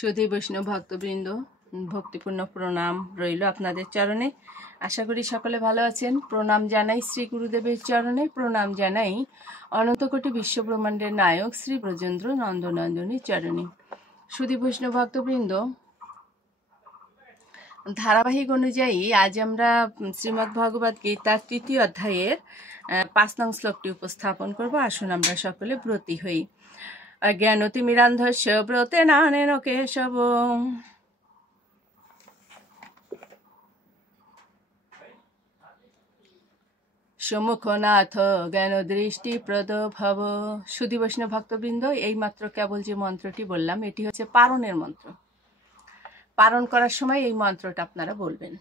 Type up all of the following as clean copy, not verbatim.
সুধী বৈষ্ণব ভক্তবৃন্দ, ভক্তিপূর্ণ প্রণাম রইল আপনাদের চরণে। আশা করি সকলে ভালো আছেন। প্রণাম জানাই শ্রী গুরুদেবের চরণে, প্রণাম জানাই অনন্তকোটি বিশ্বব্রহ্মাণ্ডের নায়ক শ্রী ব্রজেন্দ্র নন্দনন্দনীর চরণে। সুধী বৈষ্ণব ভক্তবৃন্দ, ধারাবাহিক অনুযায়ী আজ আমরা শ্রীমদ্ ভগবদ গীতার ৩য় অধ্যায়ের ৫ নং শ্লোকটি উপস্থাপন করব। আসুন আমরা সকলে ব্রতী হই। অজ্ঞানতিমিরান্ধস্য ব্রতেনানেন কেশব সম্মুখনাথ জ্ঞান দৃষ্টি প্রদ ভব। সুধী বৈষ্ণব ভক্তবৃন্দ, এই মাত্র কেবল যে মন্ত্রটি বললাম এটি হচ্ছে পারণের মন্ত্র। পারণ করার সময় এই মন্ত্রটা আপনারা বলবেন।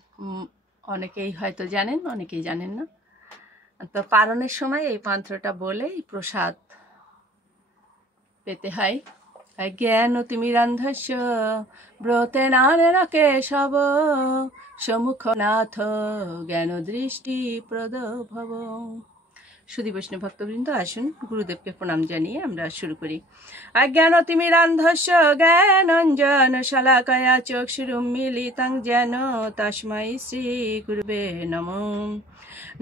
অনেকেই হয়তো জানেন, অনেকেই জানেন না। তো পারণের সময় এই মন্ত্রটা বলে এই প্রসাদ পেতে হয়। জ্ঞানতিমিরান্ধস্য ব্রতেনানেন কেশব সম্মুখনাথ জ্ঞান দৃষ্টি প্রদ ভব। সুধী বৈষ্ণব ভক্তবৃন্দ, আসুন গুরুদেবকে প্রণাম জানিয়ে আমরা শুরু করি। অজ্ঞানতিমিরান্ধস্য জ্ঞানাঞ্জন শলাকয়া চক্ষুরুন্মীলিতং যেন তস্मै শ্রী গুরুবে নমঃ।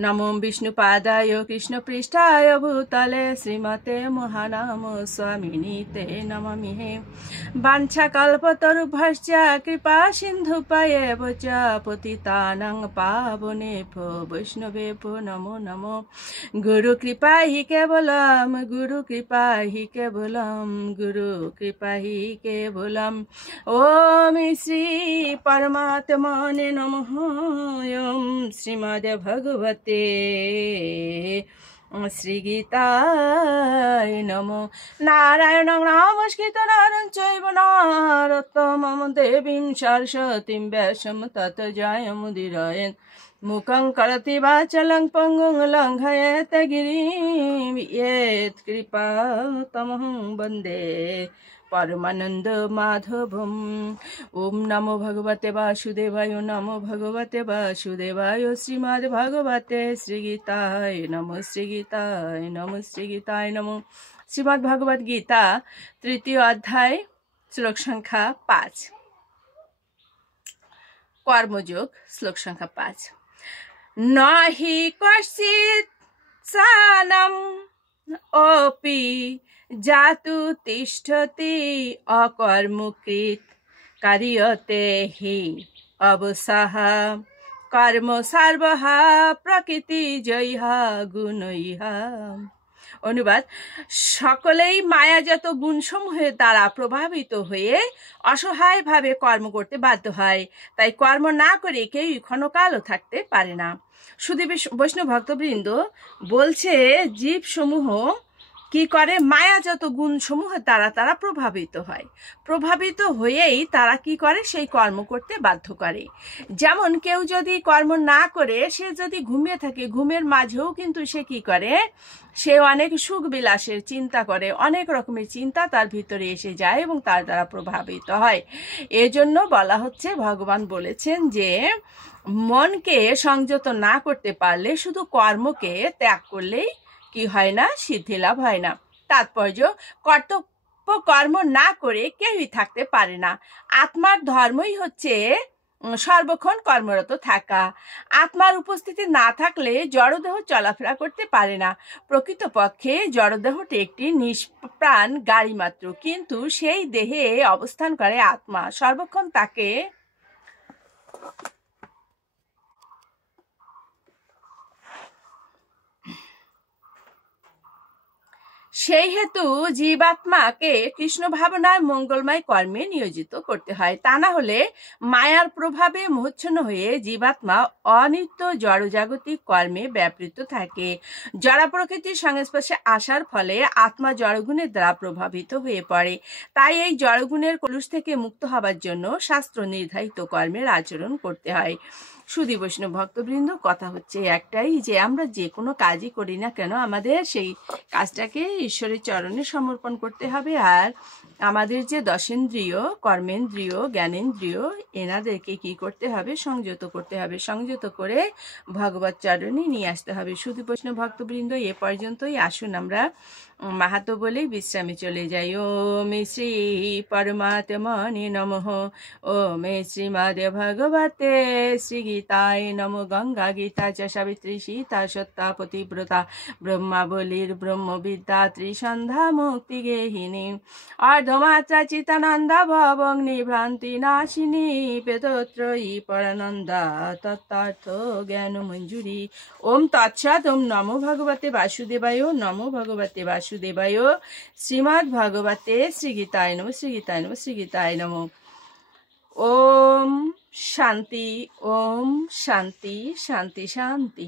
নমো বিষ্ণুপাদায় কৃষ্ণপৃষ্ঠায় ভূতলে শ্রীমতে মহানাম স্বামিনীতে নমামি হে। বাঞ্ছাকল্পতরুভ্যশ্চ কৃপা সিন্ধুপয়েব চ পতিতানাং পাবনেভ্যো বৈষ্ণবেভ্যো নমো নমো। গুরু কৃপা হি কেবলম, গুরু কৃপা হি কেবলম, গুরু কৃপা হি কেবলম। ওম শ্রী পরমাত্মনে নমঃ। ওম শ্রীমদ্ ভগবতে শ্রীগীতায় নমঃ। নারায়ণং নমস্কৃত্য নরং চৈব নরোত্তমং দেবীং সরস্বতীং ব্যাসং ততো জয়মুদীরয়েৎ। মুখং করোতি বাচালং পঙ্গুং লঙ্ঘয়েত গিরিং यत्कृपातमहं वन्दे परमानंद माधवम। ओम नमो भगवते वासुदेवाय, नमो भगवते वासुदेवाय। श्रीमद् भगवते श्रीगीताय नमो, श्रीगीताय नमो, श्रीगीताय नमो। श्रीमद् भगवद गीता 3য় অধ্যায় শ্লোক সংখ্যা 5, কর্মযোগ শ্লোক সংখ্যা 5। নহি কশ্চিৎ সানম অপি জাতু তিষ্ঠতি অকর্মকৃত কার্যতে হি অবসাহ কর্ম সর্বহ প্রকৃতি জয়হা গুণইহা। অনুবাদ: সকলেই মায়াজাত গুণসমূহের দ্বারা প্রভাবিত হয়ে অসহায়ভাবে কর্ম করতে বাধ্য হয়, তাই কর্ম না করে কেউ ক্ষণকালও থাকতে পারে না। সুধী বৈষ্ণব ভক্তবৃন্দ, বলছে জীবসমূহ কি করে? মায়াজাত গুণসমূহের দ্বারা তারা প্রভাবিত হয়, প্রভাবিত হয়েই তারা কি করে? সেই কর্ম করতে বাধ্য করে। যেমন কেউ যদি কর্ম না করে সে যদি ঘুমিয়ে থাকে, ঘুমের মাঝেও কিন্তু সে কি করে? সে অনেক সুখ বিলাসের চিন্তা করে, অনেক রকমের চিন্তা তার ভিতরে এসে যায় এবং তার দ্বারা প্রভাবিত হয়। এজন্য বলা হচ্ছে, ভগবান বলেছেন যে মনকে সংযত না করতে পারলে, শুধু কর্মকে ত্যাগ করলেই কি হয় না? সিদ্ধি লাভ হয় না। তাৎপর্য: কর্তব্য কর্ম না করে কেউই থাকতে পারে না। আত্মার ধর্মই হচ্ছে সর্বক্ষণ কর্মরত থাকা। আত্মার উপস্থিতি না থাকলে জড়দেহ চলাফেরা করতে পারে না। প্রকৃতপক্ষে জড়দেহটি একটি নিষ্প্রাণ গাড়ি মাত্র, কিন্তু সেই দেহে অবস্থান করে আত্মা। সর্বক্ষণ তাকে সেই হেতু জীবাত্মাকে কৃষ্ণ ভাবনায় মঙ্গলময় কর্মে নিয়োজিত করতে হয়। তা না হলে মায়ার প্রভাবে মোহচ্ছন্ন হয়ে জীবাত্মা অনিত্য জড়জাগতিক কর্মে ব্যাপৃত থাকে। জড় প্রকৃতির সংস্পর্শে আসার ফলে আত্মা জড়গুণের দ্বারা প্রভাবিত হয়ে পড়ে। তাই এই জড়গুণের কলুষ থেকে মুক্ত হবার জন্য শাস্ত্র নির্ধারিত কর্মের আচরণ করতে হয়। সুধী বৈষ্ণব ভক্তবৃন্দ, কথা হচ্ছে একটাই, যে আমরা যে কোনো কাজই করি না কেন আমাদের সেই কাজটাকে ঈশ্বরের চরণে সমর্পণ করতে হবে। আর আমাদের যে দশেন্দ্রিয়, কর্মেন্দ্রিয়, জ্ঞানেন্দ্রিয়, এনাদেরকে কি করতে হবে? সংযত করতে হবে। সংযত করে ভগবত চরণে নিয়ে আসতে হবে। সুধী বৈষ্ণব ভক্তবৃন্দ, এ পর্যন্তই। আসুন আমরা মাহাতো বলে বিশ্রামে চলে যাই। ওম শ্রী পরমাত্মনে নমঃ। ওম শ্রীমদ্ ভগবতে শ্রী গীতায় নমো। গঙ্গা গীতা চ সাবিত্রী সীতা সত্তা পতিব্রতা ব্রহ্মাবলীর ব্রহ্মবিদ্যা ত্রিসন্ধ্যা মুক্তি গেহিনী অর্ধমাত্রা চিতানন্দা ভবগ্নি ভ্রান্তি নাশিনী পেতত্রয়ী পরানন্দা তত্ত্বার্থ জ্ঞান মঞ্জুরি। ওম তৎসৎ। ওম নমো ভগবতে বাসুদেবায়। নমো ভগবতে বাসুদেবায়। শ্রীমদ্ ভগবতে শ্রী গীতায় নমঃ। শ্রী গীতায় নমঃ। শ্রী গীতায় নমঃ। ওম শান্তি। ওম শান্তি শান্তি শান্তি।